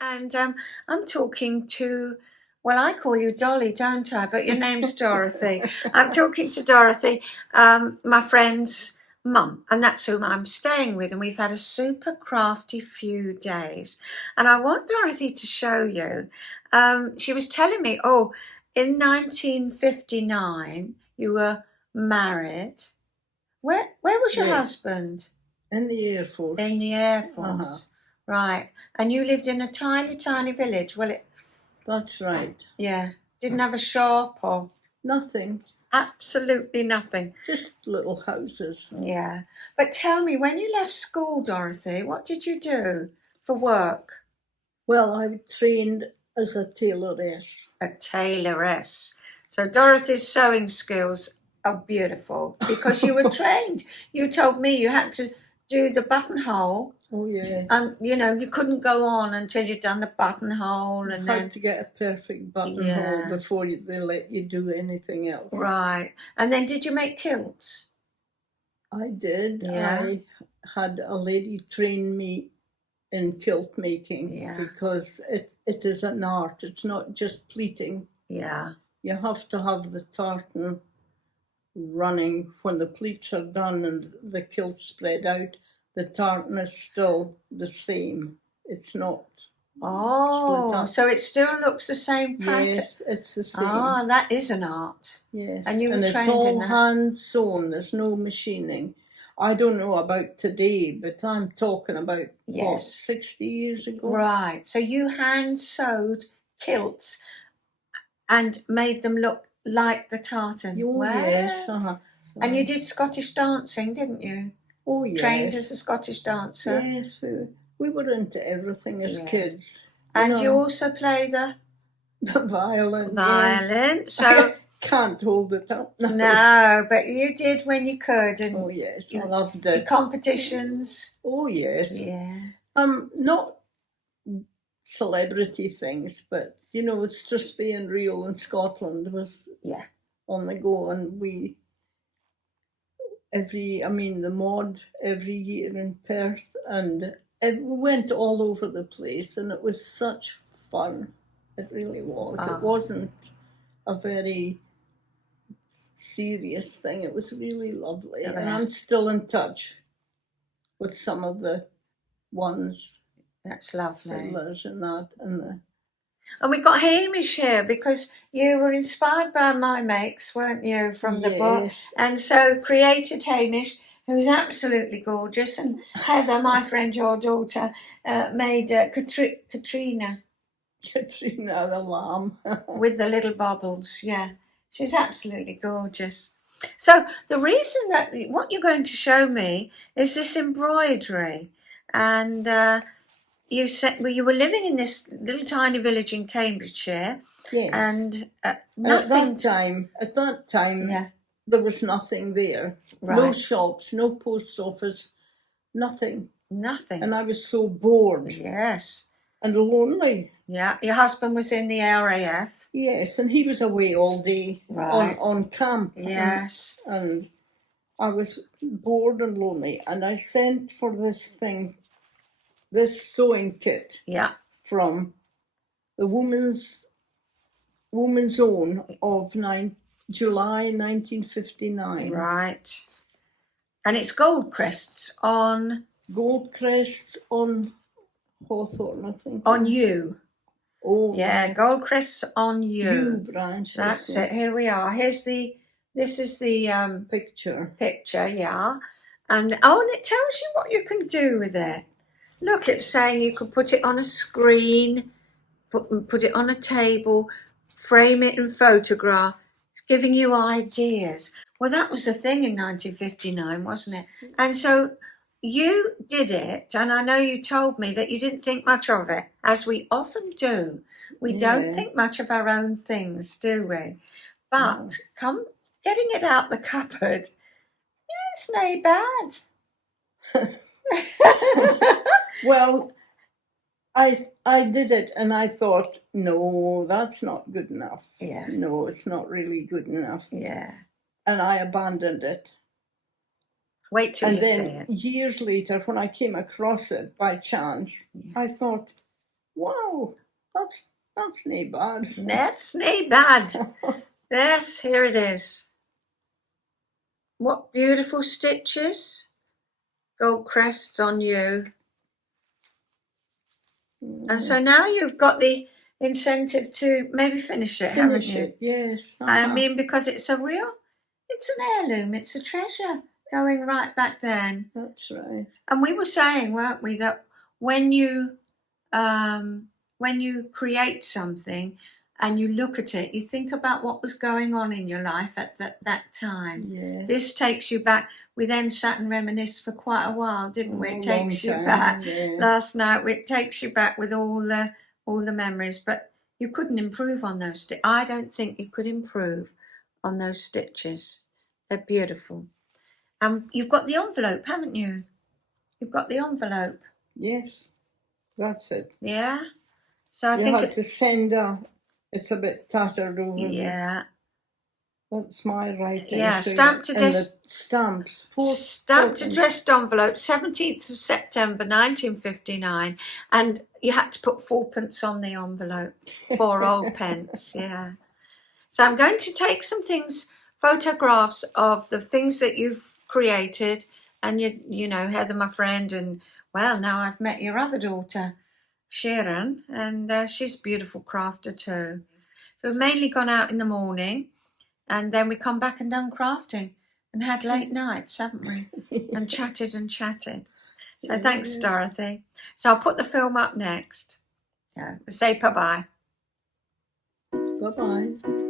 And I'm talking to, well, I call you Dolly, don't I? But your name's Dorothy. I'm talking to Dorothy, my friend's mum, and that's whom I'm staying with. And we've had a super crafty few days. And I want Dorothy to show you. She was telling me, oh, in 1959, you were married. Where was your Yes. husband? In the Air Force. In the Air Force. Right. And you lived in a tiny, tiny village. That's right. Yeah. Didn't have a shop or Nothing. absolutely nothing. Just little houses. Yeah. But tell me, when you left school, Dorothy, what did you do for work? Well, I trained as a tailoress. A tailoress. So Dorothy's sewing skills are beautiful because you were trained. You told me you had to do the buttonhole. Oh, yeah. And, you couldn't go on until you'd done the buttonhole. And had to get a perfect buttonhole before they let you do anything else. Right. And then did you make kilts? I did. Yeah. I had a lady train me in kilt making because it is an art. It's not just pleating. Yeah. You have to have the tartan running when the pleats are done and the kilt spread out. The tartan is still the same. It's not split up. So it still looks the same pattern? Yes, it's the same. Ah, that is an art. Yes, and you were it's trained all in that? hand sewn. There's no machining. I don't know about today, but I'm talking about, 60 years ago? Right. So you hand sewed kilts and made them look like the tartan? Oh, yes. And you did Scottish dancing, didn't you? Oh, yes. Trained as a Scottish dancer? Yes, we were into everything as kids. And you also play the violin. Violin. Yes. So can't hold it up. No, but you did when you could. And oh, yes, I loved it. Competitions. Oh, yes. Yeah. Not celebrity things, but it's just being real in Scotland was on the go, and the mod every year in Perth, and we went all over the place, and it was such fun. It really was. It wasn't a very serious thing. It was really lovely, and I'm still in touch with some of the ones. That's lovely. And that, and we got Hamish here because you were inspired by my makes, weren't you, from the book? And so created Hamish, who's absolutely gorgeous, and Heather, my friend, your daughter, made Katrina. Katrina the lamb. With the little bobbles, she's absolutely gorgeous. So the reason that what you're going to show me is this embroidery, and you said you were living in this little tiny village in Cambridgeshire. Yes. And nothing. At that time, there was nothing there. Right. No shops, no post office, nothing. Nothing. And I was so bored. Yes. And lonely. Yeah. Your husband was in the RAF. Yes, and he was away all day on camp. Yes. And I was bored and lonely, and I sent for this sewing kit from the Woman's Own of July 1959. Right. And it's gold crests on Hawthorne, I think. On you. Oh, yeah, gold crests on you. You branch. That's it. Here we are. This is the picture. And it tells you what you can do with it. Look, it's saying you could put it on a screen, put it on a table, frame it and photograph. It's giving you ideas. Well, that was the thing in 1959, wasn't it? And so you did it, and I know you told me that you didn't think much of it, as we often do. We don't think much of our own things, do we? But getting it out the cupboard, it's no bad. Well, I did it, and I thought, no, that's not good enough. Yeah. No, it's not really good enough. Yeah. And I abandoned it. Wait till you see it. And then years later, when I came across it by chance, I thought, Wow, that's nae bad. That's nae bad. Yes, here it is. What beautiful stitches. Gold crests on you. And so now you've got the incentive to maybe finish it, haven't Finish you? it, yes. I mean, because it's an heirloom, it's a treasure going right back then. That's right. And we were saying, weren't we, that when you create something and you look at it, you think about what was going on in your life at that time. Yeah. This takes you back. We then sat and reminisced for quite a while, didn't we? It takes you back. Yeah. Last night, it takes you back with all the memories. But you couldn't improve on those. I don't think you could improve on those stitches. They're beautiful. You've got the envelope, haven't you? You've got the envelope. Yes, that's it. Yeah. So I you think had to send it's a bit tattered over. Yeah. That's my writing. Yeah, so stamped addressed. Stamps. Stamped addressed envelope, 17th of September 1959, and you had to put 4p on the envelope, 4 old pence. Yeah. So I'm going to take some photographs of the things that you've created, and you know, Heather, my friend, and well, now I've met your other daughter, Sharon, and she's a beautiful crafter too. So we've mainly gone out in the morning, and then we come back and done crafting and had late nights, haven't we? And chatted and chatted. So thanks, Dorothy. So I'll put the film up next. Yeah. Say bye-bye. Bye-bye.